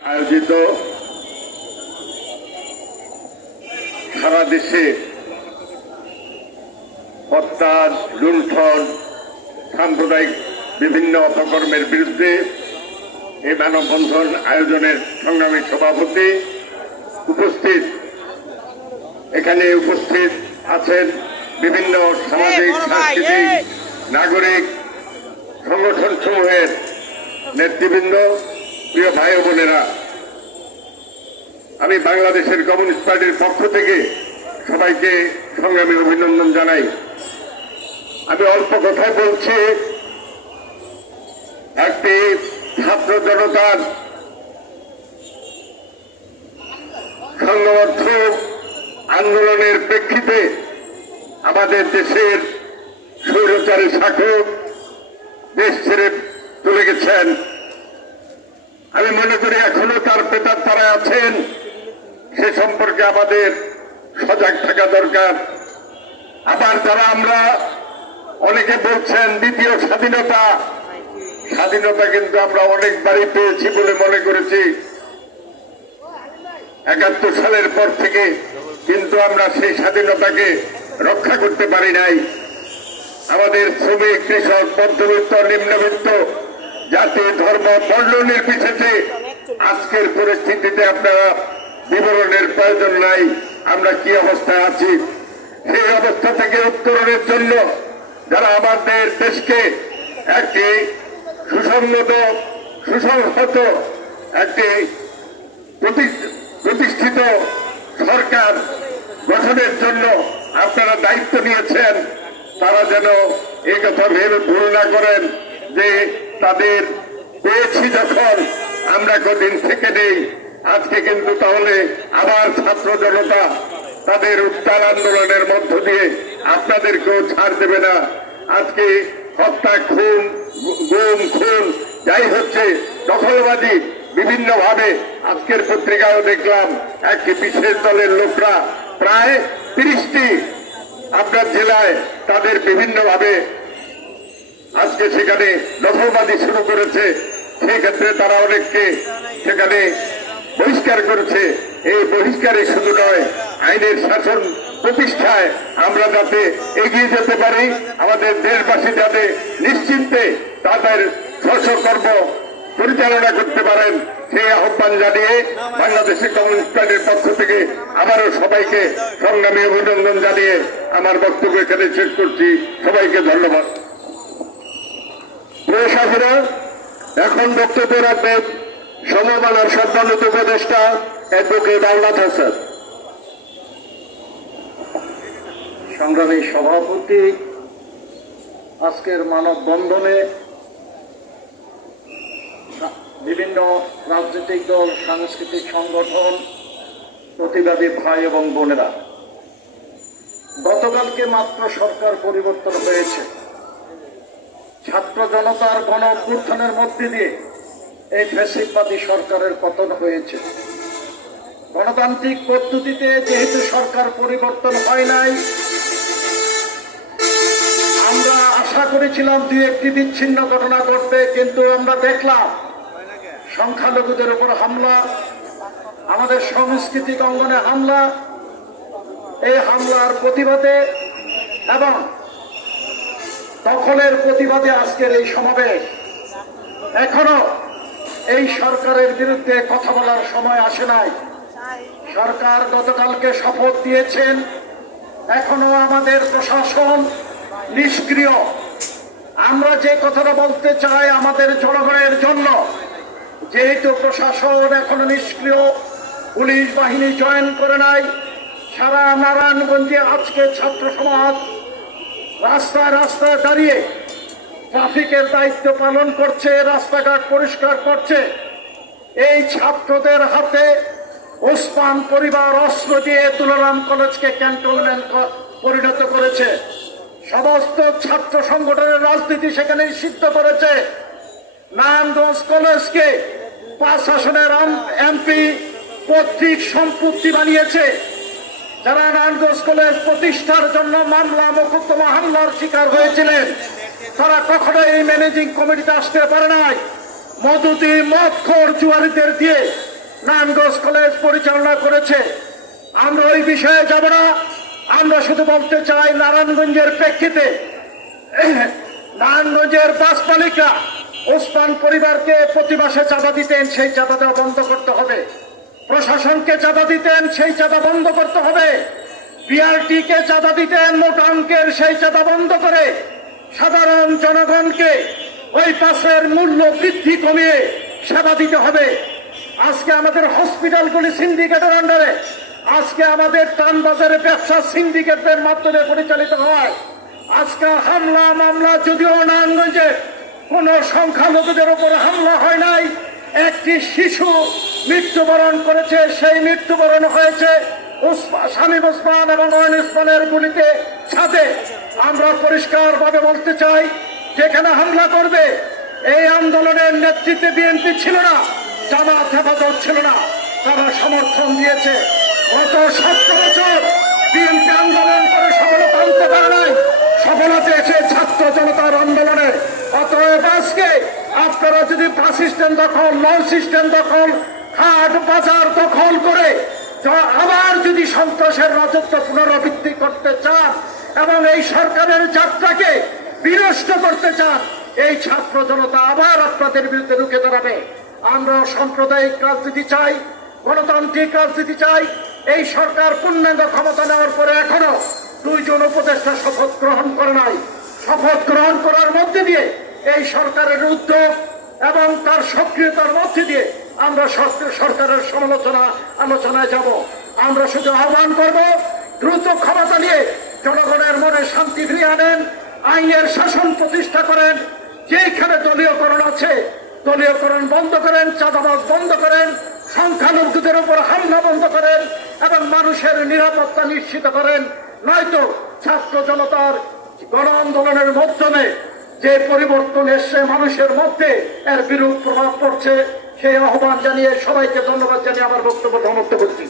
আয়োজিত সারা দেশে হত্যা, লুণ্ঠন, সাম্প্রদায়িক বিভিন্ন অপকর্মের বিরুদ্ধে এই মানববন্ধন আয়োজনের সংগ্রামী সভাপতি উপস্থিত, এখানে উপস্থিত আছেন বিভিন্ন সামাজিক, সাংস্কৃতিক, নাগরিক সংগঠন সমূহের নেতৃবৃন্দ, প্রিয় ভাই ও বোনেরা। আমি বাংলাদেশের কমিউনিস্ট পার্টির পক্ষ থেকে সবাইকে সংগ্রামী অভিনন্দন জানাই। আমি অল্প কথায় বলছি, একটি ছাত্র জনতার সংঘবদ্ধ আন্দোলনের প্রেক্ষিতে আমাদের দেশের স্বৈরাচারী শাসক দেশ ছেড়ে চলে গেছেন। আমি মনে করি এখনো তার প্রেতাত্মারা আছেন, সে সম্পর্কে আমাদের সজাগ থাকা দরকার। আবার যারা আমরা অনেকে বলছেন দ্বিতীয় স্বাধীনতা, স্বাধীনতা কিন্তু আমরা অনেকবারই পেয়েছি বলে মনে করেছি ৭১ সালের পর থেকে, কিন্তু আমরা সেই স্বাধীনতাকে রক্ষা করতে পারি নাই। আমাদের শ্রমিক, কৃষক, মধ্যবিত্ত, নিম্নবিত্ত, জাতি, ধর্ম, বর্ণ নির্বিশেষে আজকের পরিস্থিতিতে আপনারা বিবরণের প্রয়োজন নাই আমরা কি অবস্থায় আছি। সেই অবস্থা থেকে উত্তরণের জন্য যারা আমাদের দেশকে একটি সুসংহত, সুসংহত একটি প্রতিষ্ঠিত সরকার গঠনের জন্য আপনারা দায়িত্ব নিয়েছেন, তারা যেন এই কথা ভেবে ভুল না করেন যে তাদের পেয়েছি যখন আমরা কদিন থেকে নেই। আজকে কিন্তু তাহলে আবার ছাত্র জনতা তাদের উত্তাল আন্দোলনের মধ্য দিয়ে আপনাদেরকেও ছাড় দেবে না। আজকে হত্যা, খুন, গুম, খুন যাই হচ্ছে, দখলবাজি বিভিন্ন ভাবে, আজকের পত্রিকাও দেখলাম একটি বিশেষ দলের লোকরা প্রায় ৩০টি আপনার জেলায় তাদের বিভিন্ন ভাবে আজকে সেখানে দখলবাজি শুরু করেছে। সেই ক্ষেত্রে তারা অনেককে সেখানে বহিষ্কার করেছে। এই বহিষ্কারে শুধু নয়, আইনের শাসন প্রতিষ্ঠায় আমরা যাতে এগিয়ে যেতে পারি, আমাদের দেশবাসী যাতে নিশ্চিন্তে তাদের স্বকর্ম পরিচালনা করতে পারেন, সেই আহ্বান জানিয়ে বাংলাদেশের কমিউনিস্ট পার্টির পক্ষ থেকে আবারও সবাইকে সংগ্রামী অভিনন্দন জানিয়ে আমার বক্তব্য এখানে শেষ করছি। সবাইকে ধন্যবাদ। প্রিয় সাথীরা, এখন বক্তব্য রাখবেন সমমানার সম্মানিত উপদেষ্টা অ্যাডভোকেট আওলাদ হোসেন। সংগ্রামী সভাপতি, আজকের মানববন্ধনে বিভিন্ন রাজনৈতিক দল, সাংস্কৃতিক সংগঠন, প্রতিবাদী ভাই এবং বোনেরা, গতকালকে মাত্র সরকার পরিবর্তন হয়েছে। ছাত্র জনতার গণ অভ্যুত্থানের মধ্যে দিয়ে এই ফ্যাসিবাদী সরকারের পতন হয়েছে। গণতান্ত্রিক পদ্ধতিতে যেহেতু সরকার পরিবর্তন হয় নাই, আমরা আশা করেছিলাম দুই একটি বিচ্ছিন্ন ঘটনা ঘটবে, কিন্তু আমরা দেখলাম সংখ্যালঘুদের উপর হামলা, আমাদের সাংস্কৃতিক অঙ্গনে হামলা। এই হামলার প্রতিবাদে এবং দখলের প্রতিবাদে আজকের এই সমাবেশ। এখনো এই সরকারের বিরুদ্ধে কথা বলার সময় আসে নাই। সরকার গতকালকে শপথ দিয়েছেন, এখনো আমাদের প্রশাসন নিষ্ক্রিয়। আমরা যে কথাটা বলতে চাই আমাদের জনগণের জন্য, যেহেতু প্রশাসন এখনো নিষ্ক্রিয়, পুলিশ বাহিনী জয়েন করে নাই, সারা নারায়ণগঞ্জে আজকে ছাত্র সমাজ রাস্তায় রাস্তায় দাঁড়িয়ে ট্রাফিকের দায়িত্ব পালন করছে, রাস্তাঘাট পরিষ্কার করছে। এই ছাত্রদের হাতে ওসমান পরিবার অস্ত্র দিয়ে তুলারাম কলেজকে ক্যান্টনমেন্ট পরিণত করেছে। সমস্ত ছাত্র সংগঠনের রাজনীতি সেখানে সিদ্ধ করেছে। নারায়ণগঞ্জ কলেজকে ৫ আসনের এমপি পৈতৃক সম্পত্তি বানিয়েছে। যারা নারায়ণগঞ্জ কলেজ প্রতিষ্ঠার জন্য মামলা, মোকদ্দমা, হামলার শিকার হয়েছিলেন, তারা কখনো এই ম্যানেজিং কমিটিতে আসতে পারে নাই। মধুতি, মদখোর, জুয়ারিদের দিয়ে নারায়ণগঞ্জ কলেজ পরিচালনা করেছে। আমরা ওই বিষয়ে যাব না। আমরা শুধু বলতে চাই, নারায়ণগঞ্জের প্রেক্ষিতে নারায়ণগঞ্জের বাস মালিকরা ওসমান পরিবারকে প্রতি মাসে চাঁদা দিতেন, সেই চাঁদা দেওয়া বন্ধ করতে হবে। প্রশাসনকে চাঁদা দিতেন, সেই চাঁদা বন্ধ করতে হবে। বিআরটিকে চাঁদা দিতেন মোটা অঙ্কের, সেই চাঁদা বন্ধ করে সাধারণ জনগণকে ওই পাশের মূল্য বৃদ্ধি কমিয়ে সেবা দিতে হবে। আজকে আমাদের হসপিটালগুলি সিন্ডিকেটের আন্ডারে, আজকে আমাদের টানবাজারে ব্যবসা সিন্ডিকেটের মাধ্যমে পরিচালিত হয়। আজকে হামলা মামলা যদিও নারায়ণগঞ্জে কোন সংখ্যালঘুদের উপর হামলা হয় নাই, একটি শিশু মৃত্যুবরণ করেছে। সেই মৃত্যুবরণ হয়েছে শামীম ওসমান এবং অয়ন ওসমানের গুলিতে ছাদে। আমরা পরিষ্কার ভাবে বলতে চাই, যেখানে হামলা করবে এই আন্দোলনের নেতৃত্বে বিএনপি ছিল না, জামাত হেফাজত ছিল না, তারা সমর্থন দিয়েছে। গত 17 বছর বিএনপি আন্দোলন করে সফলতা আনতে পারে নাই, সফলতা এসে ছাত্র জনতার আন্দোলনে। অতএব আজকে আপনারা যদি বাস স্ট্যান্ড দখল, লঞ্চ স্ট্যান্ড দখল, হাট বাজার দখল করে আবার যদি সন্ত্রাসের রাজত্ব পুনরাবৃত্তি করতে চান এবং এই সরকারের যাত্রাকে বিনষ্ট করতে চান, এই ছাত্র জনতা আবার আপনাদের বিরুদ্ধে রুখে দাঁড়াবে। আমরা সাম্প্রদায়িক রাজনীতি চাই, গণতান্ত্রিক রাজনীতি চাই। এই সরকার পূর্ণাঙ্গ ক্ষমতা নেওয়ার পরে এখনো 2 জন উপদেষ্টা শপথ গ্রহণ করে নাই। শপথ গ্রহণ করার মধ্যে দিয়ে এই সরকারের উদ্যোগ এবং তার সক্রিয়তার মধ্যে দিয়ে আমরা সরকারের আলোচনায় যাব। আমরা শুধু আহ্বান করব, দ্রুত ক্ষমতা নিয়ে জনগণের মনে শান্তি ফিরিয়ে আনেন, আইনের শাসন প্রতিষ্ঠা করেন। যেখানে দলীয়করণ আছে দলীয়করণ বন্ধ করেন, চাঁদাবাজ বন্ধ করেন, সংখ্যালঘুদের উপর হামলা বন্ধ করেন এবং মানুষের নিরাপত্তা নিশ্চিত করেন। নয়তো ছাত্র জনতার গণ আন্দোলনের মাধ্যমে যে পরিবর্তন এসছে মানুষের মধ্যে, এর বিরূপ প্রভাব পড়ছে। সেই আহ্বান জানিয়ে সবাইকে ধন্যবাদ জানিয়ে আমার বক্তব্য সমাপ্ত করছি।